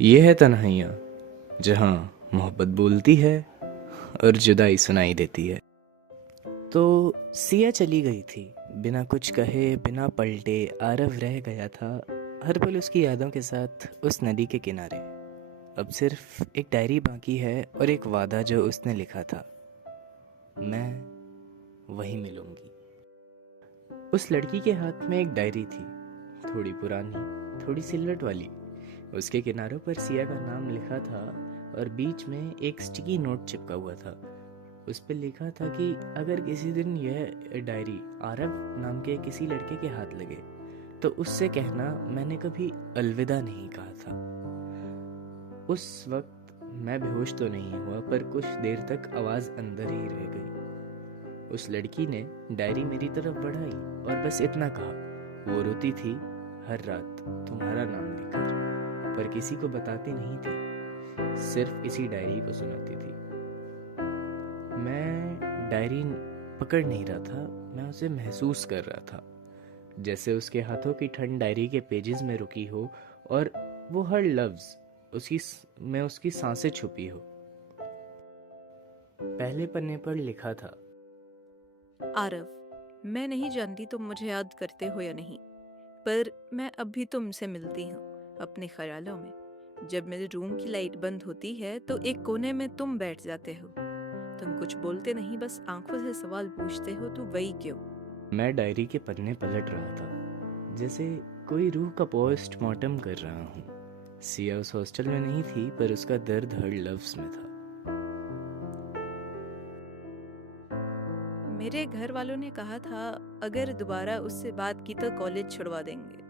ये है तन्हाइयाँ जहाँ मोहब्बत बोलती है और जुदाई सुनाई देती है। तो सिया चली गई थी, बिना कुछ कहे बिना पलटे। आरव रह गया था हर पल उसकी यादों के साथ उस नदी के किनारे। अब सिर्फ एक डायरी बाकी है और एक वादा जो उसने लिखा था, मैं वहीं मिलूंगी। उस लड़की के हाथ में एक डायरी थी, थोड़ी पुरानी, थोड़ी सिलवट वाली। उसके किनारों पर सिया का नाम लिखा था और बीच में एक स्टिकी नोट चिपका हुआ था। उस पर लिखा था कि अगर किसी दिन यह डायरी आरव नाम के किसी लड़के के हाथ लगे तो उससे कहना मैंने कभी अलविदा नहीं कहा था। उस वक्त मैं बेहोश तो नहीं हुआ, पर कुछ देर तक आवाज़ अंदर ही रह गई। उस लड़की ने डायरी मेरी तरफ बढ़ाई और बस इतना कहा। वो रोती थी हर रात तुम्हारा नाम लेकर, पर किसी को बताती नहीं थी, सिर्फ इसी डायरी को सुनाती थी। मैं डायरी पकड़ नहीं रहा था, मैं उसे महसूस कर रहा था, जैसे उसके हाथों की ठंड डायरी के पेजेस में रुकी हो और वो हर लफ्ज उसकी में उसकी सांसें छुपी हो। पहले पन्ने पर लिखा था, आरव, मैं नहीं जानती तुम मुझे याद करते हो या नहीं, पर मैं अब भी तुमसे मिलती हूँ अपने ख्यालों में। जब मेरे रूम की लाइट बंद होती है तो एक कोने में तुम बैठ जाते हो। तुम कुछ बोलते नहीं, बस आंखों से सवाल पूछते हो, तो वही क्यों? मैं डायरी के पन्ने पलट रहा था, जैसे कोई रूह का पोस्टमार्टम कर रहा हूँ। सिया उस हॉस्टल में नहीं थी, पर उसका दर्द हर लफ्ज में था। मेरे घर वालों ने कहा था अगर दोबारा उससे बात की तो कॉलेज छुड़वा देंगे।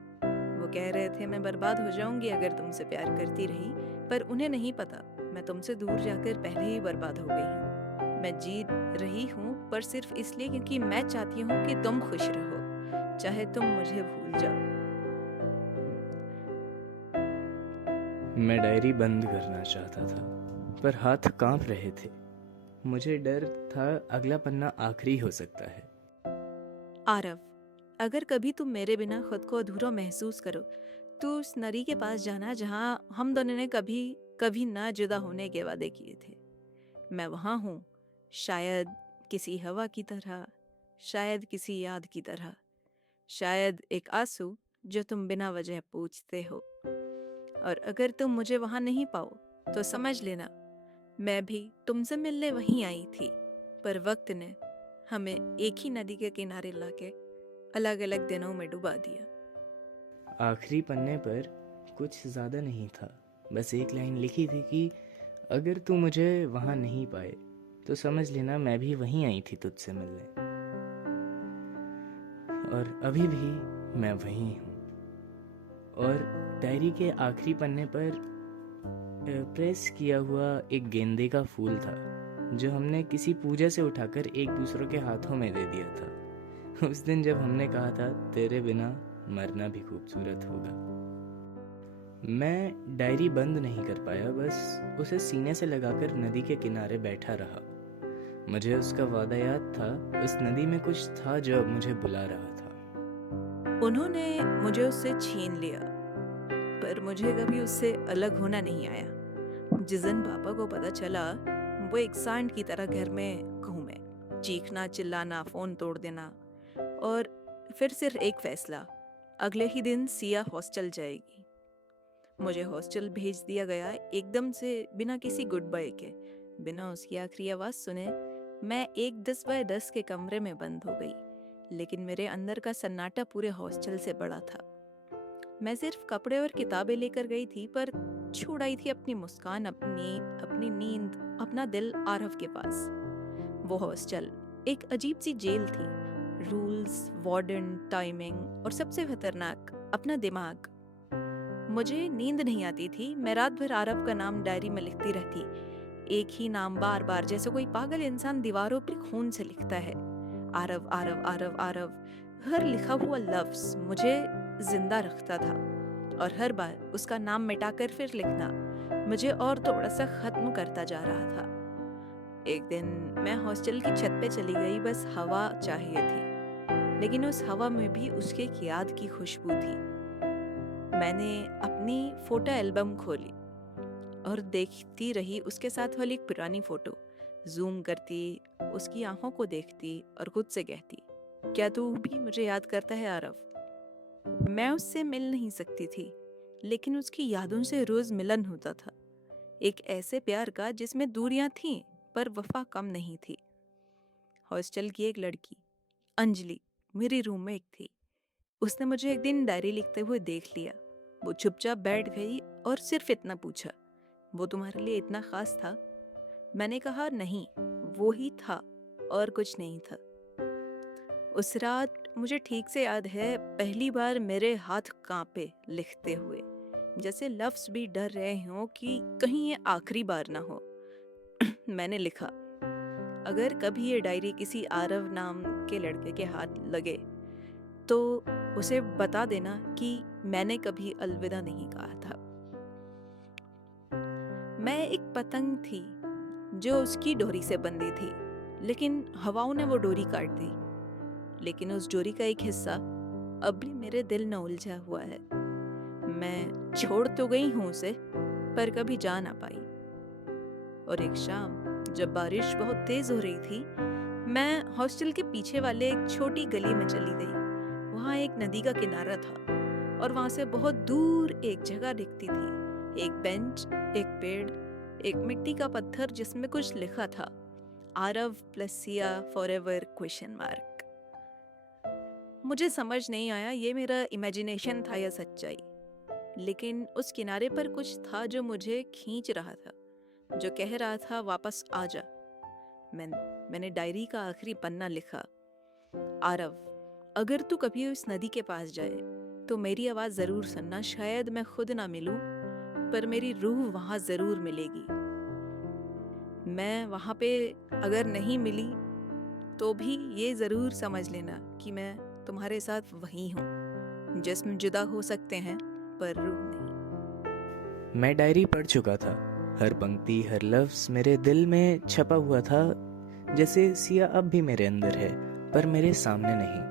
वो कह रहे थे मैं बर्बाद हो जाऊंगी अगर तुमसे प्यार करती रही, पर उन्हें नहीं पता मैं तुमसे दूर जाकर पहले ही बर्बाद हो गई हूँ। मैं जी रही हूँ पर सिर्फ इसलिए क्योंकि मैं चाहती हूँ कि तुम खुश रहो, चाहे तुम मुझे भूल जाओ। मैं डायरी बंद करना चाहता था, पर हाथ कांप रहे थे। मुझे डर था अगला पन्ना आखिरी हो सकता है। आरव, अगर कभी तुम मेरे बिना खुद को अधूरा महसूस करो तो उस नदी के पास जाना जहाँ हम दोनों ने कभी कभी ना जुदा होने के वादे किए थे। मैं वहाँ हूँ, शायद किसी हवा की तरह, शायद किसी याद की तरह, शायद एक आंसू जो तुम बिना वजह पूछते हो। और अगर तुम मुझे वहाँ नहीं पाओ तो समझ लेना मैं भी तुमसे मिलने वहीं आई थी, पर वक्त ने हमें एक ही नदी के किनारे लाके अलग अलग दिनों में डुबा दिया। आखिरी पन्ने पर कुछ ज़्यादा नहीं था, बस एक लाइन लिखी थी कि अगर तू मुझे वहाँ नहीं पाए तो समझ लेना मैं भी वहीं आई थी तुझसे मिलने, और अभी भी मैं वहीं हूँ। और डायरी के आखिरी पन्ने पर प्रेस किया हुआ एक गेंदे का फूल था, जो हमने किसी पूजा से उठाकर एक दूसरों के हाथों में दे दिया था उस दिन जब हमने कहा था तेरे बिना मरना भी खूबसूरत होगा। मैं डायरी बंद नहीं कर पाया, बस उसे सीने से लगाकर नदी के किनारे बैठा रहा। मुझे उसका वादा याद था, उस नदी में कुछ था जो अब मुझे बुला रहा था। उन्होंने मुझे उससे छीन लिया, पर मुझे कभी उससे अलग होना नहीं आया। जिस दिन पापा को पता चला, वो एक सांड की तरह घर में घूमे, चीखना चिल्लाना, फोन तोड़ देना, और फिर सिर्फ एक फैसला, अगले ही दिन सिया हॉस्टल जाएगी। मुझे हॉस्टल भेज दिया गया एकदम से, बिना किसी गुड बाय के, बिना उसकी आखिरी आवाज़ सुने। मैं एक 10 बाय 10 के कमरे में बंद हो गई, लेकिन मेरे अंदर का सन्नाटा पूरे हॉस्टल से बड़ा था। मैं सिर्फ कपड़े और किताबें लेकर गई थी, पर छोड़ आई थी अपनी मुस्कान, अपनी अपनी नींद, अपना दिल आरव के पास। वो हॉस्टल एक अजीब सी जेल थी। रूल्स, वार्डन, टाइमिंग और सबसे खतरनाक अपना दिमाग। मुझे नींद नहीं आती थी। मैं रात भर आरव का नाम डायरी में लिखती रहती, एक ही नाम बार बार, जैसे कोई पागल इंसान दीवारों पर खून से लिखता है। आरव आरव आरव आरव। हर लिखा हुआ लफ्ज मुझे जिंदा रखता था, और हर बार उसका नाम मिटाकर फिर लिखना मुझे और थोड़ा सा खत्म करता जा रहा था। एक दिन मैं हॉस्टल की छत पे चली गई, बस हवा चाहिए थी, लेकिन उस हवा में भी उसके एक याद की खुशबू थी। मैंने अपनी फोटो एल्बम खोली, और देखती रही उसके साथ वाली एक पुरानी फोटो। जूम करती, उसकी आंखों को देखती और खुद से कहती, क्या तू भी मुझे याद करता है आरव? मैं उससे मिल नहीं सकती थी, लेकिन उसकी यादों से रोज मिलन होता था। एक ऐसे प्यार का जिसमें दूरियां थीं पर वफा कम नहीं थी। हॉस्टल की एक लड़की, अंजलि, मेरी रूममेट थी। उसने मुझे एक दिन डायरी लिखते हुए देख लिया। वो चुपचाप बैठ गई और सिर्फ इतना पूछा, वो तुम्हारे लिए इतना खास था? मैंने कहा नहीं, वो ही था और कुछ नहीं था। उस रात मुझे ठीक से याद है, पहली बार मेरे हाथ कांपे लिखते हुए, जैसे लफ्ज भी डर रहे हों कि कहीं ये आखिरी बार ना हो। मैंने लिखा, अगर कभी ये डायरी किसी आरव नाम के लड़के के हाथ लगे तो उसे बता देना कि मैंने कभी अलविदा नहीं कहा था। मैं एक पतंग थी जो उसकी डोरी से बंधी थी, लेकिन हवाओं ने वो डोरी काट दी। लेकिन उस डोरी का एक हिस्सा अब भी मेरे दिल में उलझा हुआ है। मैं छोड़ तो गई हूँ उसे, पर कभी जा ना पाई। और एक शाम जब बारिश बहुत तेज हो रही थी, मैं हॉस्टल के पीछे वाले एक छोटी गली में चली गई। वहाँ एक नदी का किनारा था और वहाँ से बहुत दूर एक जगह दिखती थी, एक बेंच, एक पेड़, एक मिट्टी का पत्थर जिसमें कुछ लिखा था, Aarav plus Siya forever question mark. मुझे समझ नहीं आया ये मेरा इमेजिनेशन था या सच्चाई, लेकिन उस किनारे पर कुछ था जो मुझे खींच रहा था, जो कह रहा था वापस आ जा। मैंने डायरी का आखिरी पन्ना लिखा, आरव, अगर तू कभी उस नदी के पास जाए तो मेरी आवाज़ ज़रूर सुनना। शायद मैं खुद ना मिलूं, पर मेरी रूह वहाँ ज़रूर मिलेगी। मैं वहाँ पे अगर नहीं मिली तो भी ये ज़रूर समझ लेना कि मैं तुम्हारे साथ वहीं हूँ। जिस्म जुदा हो सकते हैं पर रूह नहीं। मैं डायरी पढ़ चुका था। हर पंक्ति, हर लफ्ज़ मेरे दिल में छपा हुआ था, जैसे सिया अब भी मेरे अंदर है पर मेरे सामने नहीं।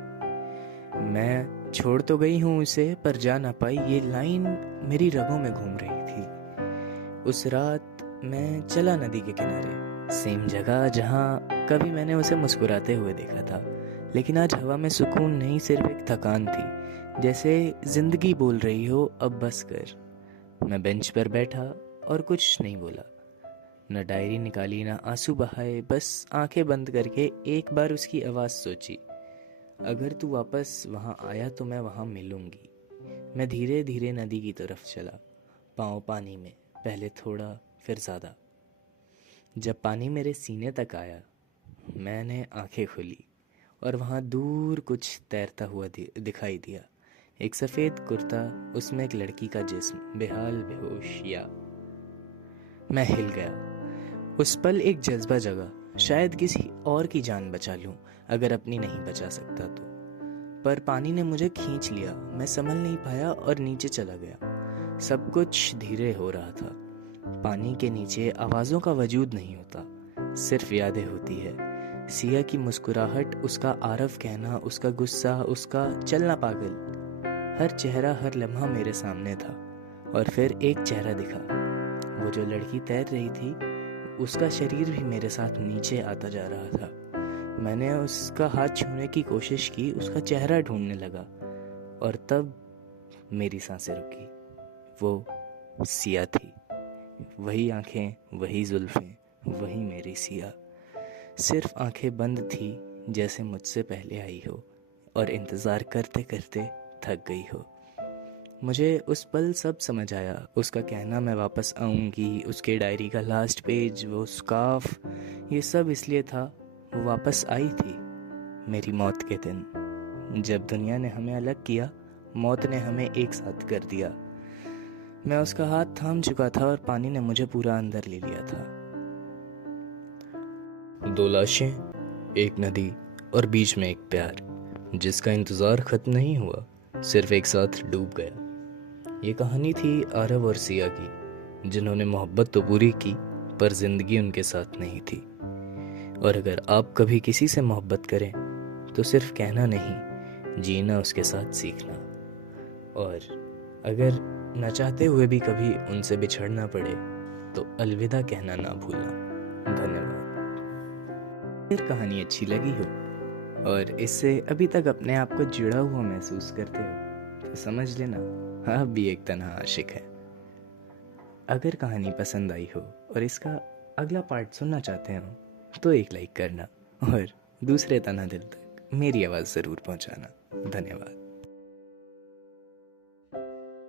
मैं छोड़ तो गई हूँ उसे पर जा ना पाई, ये लाइन मेरी रगों में घूम रही थी। उस रात मैं चला नदी के किनारे, सेम जगह जहाँ कभी मैंने उसे मुस्कुराते हुए देखा था। लेकिन आज हवा में सुकून नहीं, सिर्फ एक थकान थी, जैसे जिंदगी बोल रही हो अब बस कर। मैं बेंच पर बैठा और कुछ नहीं बोला, न डायरी निकाली, न आंसू बहाए, बस आंखें बंद करके एक बार उसकी आवाज़ सोची, अगर तू वापस वहाँ आया तो मैं वहाँ मिलूंगी। मैं धीरे धीरे नदी की तरफ चला, पाँव पानी में, पहले थोड़ा फिर ज़्यादा। जब पानी मेरे सीने तक आया, मैंने आंखें खोली और वहाँ दूर कुछ तैरता हुआ दिखाई दिया। एक सफ़ेद कुर्ता, उसमें एक लड़की का जिस्म, बेहाल बेहोश। या मैं हिल गया। उस पल एक जज्बा जगा, शायद किसी और की जान बचा लूं अगर अपनी नहीं बचा सकता तो। पर पानी ने मुझे खींच लिया, मैं संभल नहीं पाया और नीचे चला गया। सब कुछ धीरे हो रहा था। पानी के नीचे आवाज़ों का वजूद नहीं होता, सिर्फ यादें होती है। सिया की मुस्कुराहट, उसका आरव कहना, उसका गुस्सा, उसका चलना पागल। हर चेहरा, हर लम्हा मेरे सामने था। और फिर एक चेहरा दिखा, वो जो लड़की तैर रही थी, उसका शरीर भी मेरे साथ नीचे आता जा रहा था। मैंने उसका हाथ छूने की कोशिश की, उसका चेहरा ढूंढने लगा, और तब मेरी सांसें रुकी। वो सिया थी, वही आंखें, वही जुल्फें, वही मेरी सिया। सिर्फ आंखें बंद थी, जैसे मुझसे पहले आई हो और इंतज़ार करते करते थक गई हो। मुझे उस पल सब समझ आया, उसका कहना मैं वापस आऊँगी, उसके डायरी का लास्ट पेज, वो स्कार्फ, ये सब इसलिए था वो वापस आई थी मेरी मौत के दिन। जब दुनिया ने हमें अलग किया, मौत ने हमें एक साथ कर दिया। मैं उसका हाथ थाम चुका था और पानी ने मुझे पूरा अंदर ले लिया था। दो लाशें, एक नदी और बीच में एक प्यार, जिसका इंतज़ार ख़त्म नहीं हुआ, सिर्फ एक साथ डूब गया। ये कहानी थी आरव और सिया की, जिन्होंने मोहब्बत तो पूरी की पर ज़िंदगी उनके साथ नहीं थी। और अगर आप कभी किसी से मोहब्बत करें तो सिर्फ कहना नहीं, जीना उसके साथ सीखना। और अगर न चाहते हुए भी कभी उनसे बिछड़ना पड़े तो अलविदा कहना ना भूलना। धन्यवाद। अगर कहानी अच्छी लगी हो और इससे अभी तक अपने आप को जुड़ा हुआ महसूस करते हो तो समझ लेना आप भी एक तन्हा आशिक है। अगर कहानी पसंद आई हो और इसका अगला पार्ट सुनना चाहते हो तो एक लाइक करना और दूसरे तन्हा दिल तक मेरी आवाज़ ज़रूर पहुंचाना। धन्यवाद।